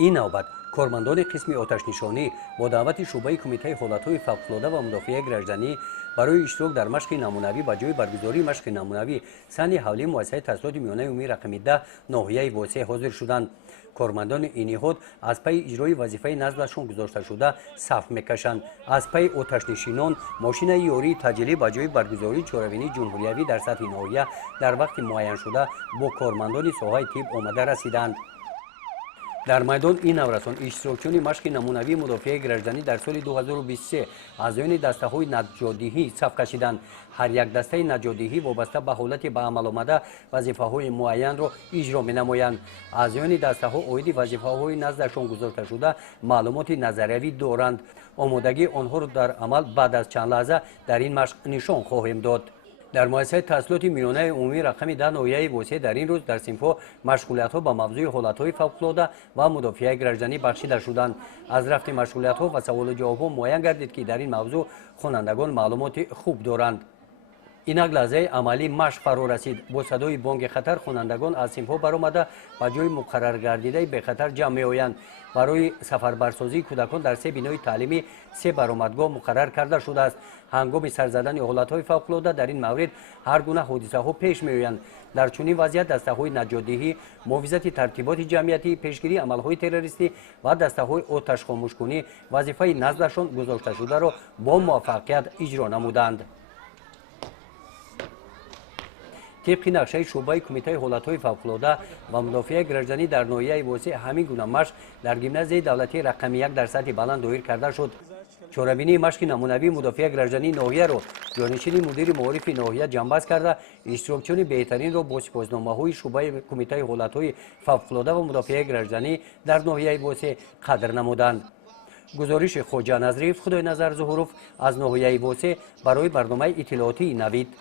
این نوبت کارمندان قسم آتش‌نشانی با دعوت شعبه کمیته حالت‌های فوق‌العاده و مدافع گردنی برای اشتراک در مشق نمونوی و جای برگزاری مشق نمونوی سن حولی مؤسسه تحصیلات میانه عمومی رقم 10 ناحیه واسه حاضر شدند. کارمندان این نهاد از پی اجرای وظیفه نزدشان گذاشته شده صف میکشند. از پی آتش‌نشینان ماشین یاری تجلی با جای برگزاری چهاربینی جمهوریوی در سطح ناحیه در وقت معین شده با کارمندان ساحه طب آمده رسیدند. در میدان این نورسان اشتراکچیان مشق نمونوی مدافع گردنی در سال 2023 اعضایان دسته‌های نجات‌دهی صف کشیدند. هر یک دسته نجات‌دهی وابسته به حالت به عمل آمده وظیفه‌های معین را اجرا می‌نمایند. اعضایان دسته‌ها عاید وظیفه‌های نزدشان گذاشته شده معلومات نظریوی دارند. آمادگی آنها را در عمل بعد از چند لحظه در این مشق نشان خواهیم داد. در مؤسسه تحصیلات میانه عمومی رقم 10 ناحیه واسه در این روز در صنف‌ها مشغولیت‌ها با موضوع حالت‌های فوق‌العاده و مدافع گردنی بخشیده شدند. از رفت مشغولیت‌ها و سوال و جواب‌ها معین گردید که در این موضوع خوانندگان معلومات خوب دارند. اینک لحظه عملی مشق فرا رسید. با صدای بانگ خطر خوانندگان از صنف‌ها برآمده و جای مقرر گردیده به خطر جمع می‌آیند. برای سفربرسازی کودکان در سه بنای تعلیمی سه برآمدگاه مقرر کرده شده است. هنگام سر زدن حالت‌های فوق‌العاده در این مورد هر گونه حادثه‌ها پیش می‌آیند. در چنین وضعیت دسته‌های نجات‌دهی، محافظت ترتیبات جمعیتی، پیشگیری عمل‌های تروریستی و دسته‌های آتش خاموش‌کنی وظیفه نزدشان گذاشته شده را با موفقیت اجرا نمودند. طبق نقشه شعبه کمیته حالت‌های فوق‌العاده و مدافع گردنی در ناحیه واسع همین گونه مشق در گیمنازیوم دولتی رقم 1 در سطح بلند دایر کرده شد. چهاربینی مشق نمونوی مدافع گردنی ناحیه را جانشین مدیر معارف ناحیه جنببست کرده اشتراکچیان بهترین را با سپاسنامه‌های شعبه کمیته حالت‌های فوق‌العاده و مدافع گردنی در ناحیه واسع قدر نمودند. گزارش خواجه نظری خدای نظر ظهوروف از ناحیه واسع برای برنامه اطلاعاتی نوید.